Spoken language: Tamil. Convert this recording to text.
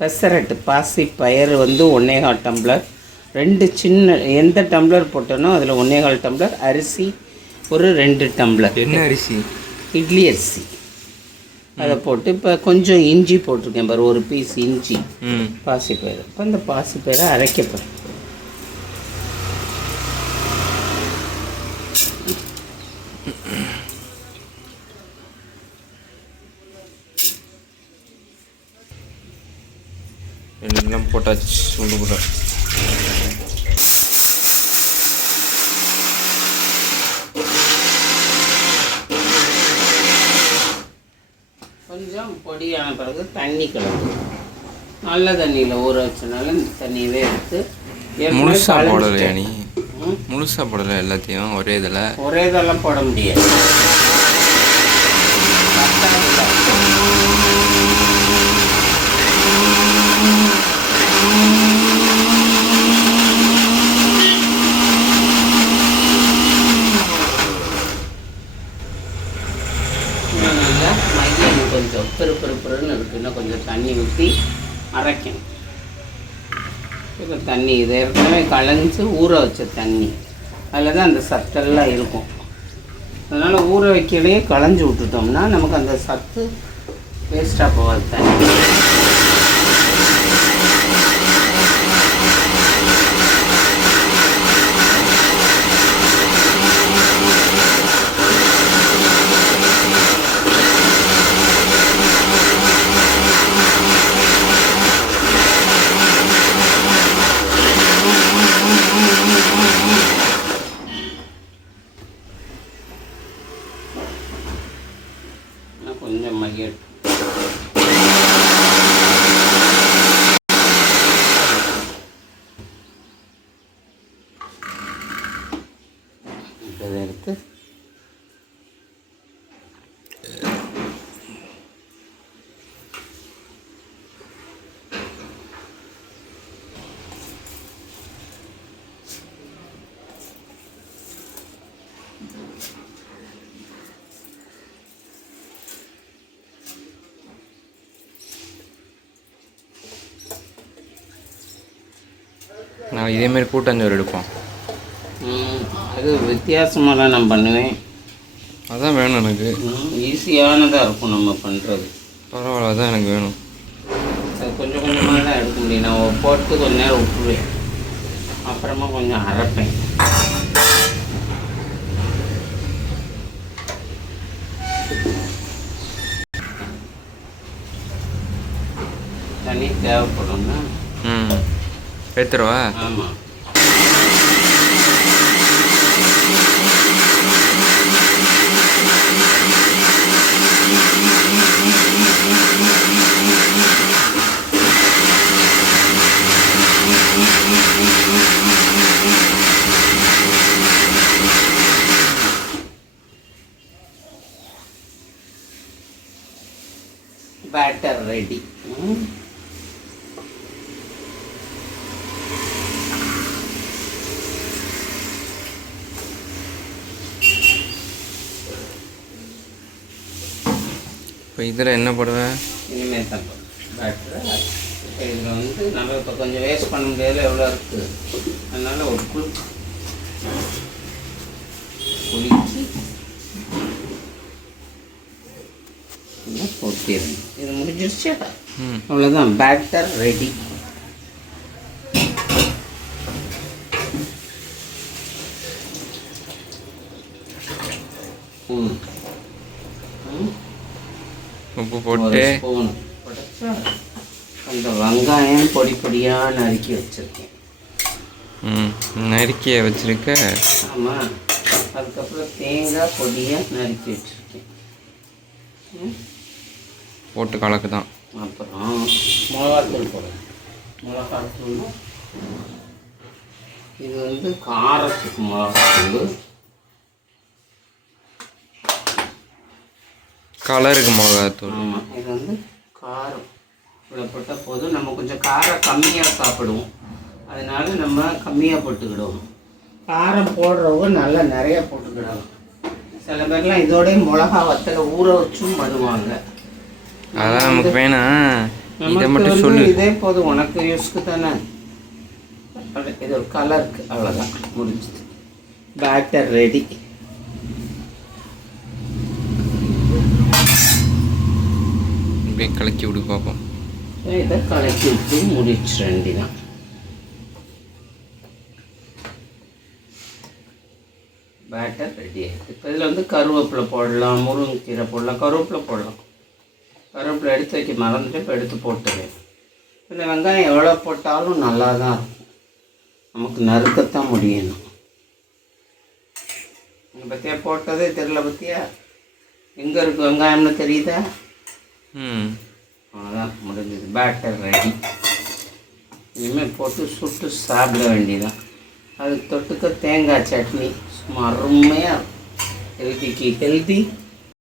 பெசரட்டு பாசி பயிறு வந்து 1.25 டம்ளர், 2 சின்ன எந்த டம்ளர் போட்டனோ அதில் 1.25 டம்ளர் அரிசி, ஒரு 2 டம்ளர். என்ன அரிசி? இட்லி அரிசி. அதை போட்டு இப்போ கொஞ்சம் இஞ்சி போட்டிருக்கேன் பாரு, ஒரு பீஸ் இஞ்சி, பாசிப்பயிறு. இப்போ இந்த பாசிப்பயிரை அரைக்கப்படும். எல்லாம் போட்டாச்சு உள்ளுக்குள்ள. கொஞ்சம் பொடியான பிறகு தண்ணி கலந்து, நல்ல தண்ணியில் ஊற வச்சனால இந்த தண்ணியவே எடுத்து முழுசாக போடலையா நீ? முழுசாக போடலை எல்லாத்தையும் ஒரே இதெல்லாம் போட முடியாது. கொஞ்சம் பெருன்னு இருக்குன்னா கொஞ்சம் தண்ணி ஊற்றி அரைக்கணும். இப்போ தண்ணி இதை ஏற்கனவே களைஞ்சி ஊற வச்ச தண்ணி, அதில் தான் அந்த சத்தெல்லாம் இருக்கும். அதனால் ஊற வைக்கலையே களைஞ்சி விட்டுட்டோம்னா நமக்கு அந்த சத்து வேஸ்ட்டாக போகாது தண்ணி. கொஞ்சம் மகிழ் இதை எடுத்து நான் இதேமாரி கூட்டாஞ்சோறு எடுப்போம். அது வித்தியாசமாலாம் நான் பண்ணுவேன். அதான் வேணும் எனக்கு. ஈஸியானதாக இருக்கும் நம்ம பண்ணுறது. பரவாயில்ல, அதான் எனக்கு வேணும். அது கொஞ்சம் கொஞ்சமாக தான் எடுக்க முடியும். நான் போட்டு கொஞ்சம் நேரம் விட்டுருவேன், அப்புறமா கொஞ்சம் அரைப்பேன். தண்ணி தேவைப்படும்னா எடுத்துருவா. ஆமாம். Batter ready. இப்போ இதில் என்ன போடுவேன்? இனிமேல் தான் பேட்டரை. இப்போ இதில் வந்து நம்ம இப்போ கொஞ்சம் வேஸ்ட் பண்ண முடியாது, எவ்வளோ இருக்குது. அதனால் ஒரு குளிச்சு போட்டிடணும். இது முடிஞ்சிருச்சு, அவ்வளோதான். Batter ready. உப்பு போட்டு அந்த வெங்காயம் பொடி பொடியாக நறுக்கி வச்சுருக்கேன். நறுக்கிய வச்சுருக்க. ஆமாம். அதுக்கப்புறம் தேங்காய் பொடியாக நறுக்கி வச்சுருக்கேன். போட்டு கலக்கு தான். அப்புறம் மிளகாத்தூள் போடுறேன். மிளகாத்தூள் இது வந்து காரத்துக்கு மிளகாத்தூள், கலருக்கு மிளகாத்தூள். ஆமாம். இது வந்து காரம் இவ்வளோ போட்டால் போதும். நம்ம கொஞ்சம் காரம் கம்மியாக சாப்பிடுவோம், அதனால நம்ம கம்மியாக போட்டுக்கிடுவோம். காரம் போடுறவங்க நல்லா நிறையா போட்டுக்கிடுவோம். சில பேர்லாம் இதோடய மிளகா வத்தலை ஊற வச்சும் பண்ணுவாங்க. அதான் நமக்கு வேணாம். நமக்கு மட்டும் வந்து சொல்லு. இதே போதும், உனக்கு யூஸ்க்கு தானே. இது ஒரு கலருக்கு அவ்வளோதான், முடிஞ்சுது. Batter ready. அப்படியே கலக்கி விடு பார்ப்போம். இதை கலக்கி விட்டு முடிச்சு வேண்டிதான். பேட்டர் ரெடி ஆகிடுது. இப்போ இதில் வந்து கருவேப்பிலை போடலாம், முருங்கைக்கீரை போடலாம், கருவேப்பிலை போடலாம். கருவேப்பிலை எடுத்து வைக்க மறந்துட்டு இப்போ எடுத்து போட்டுருவேன். இந்த வெங்காயம் எவ்வளோ போட்டாலும் நல்லா தான் இருக்கும், நமக்கு நறுக்கத்தான் முடியணும். நீங்கள் பற்றியா போட்டதே தெரியல, பற்றியா எங்கே இருக்குது வெங்காயம்னு தெரியுதா? அவ்வளோதான், முடிஞ்சது. Batter ready. இனிமேல் போட்டு சுட்டு சாப்பிட வேண்டியதான். அதுக்கு தொட்டுக்க தேங்காய் சட்னி சும்மா அருமையாக இருக்கும். ஹெல்த்திக்கு ஹெல்த்தி,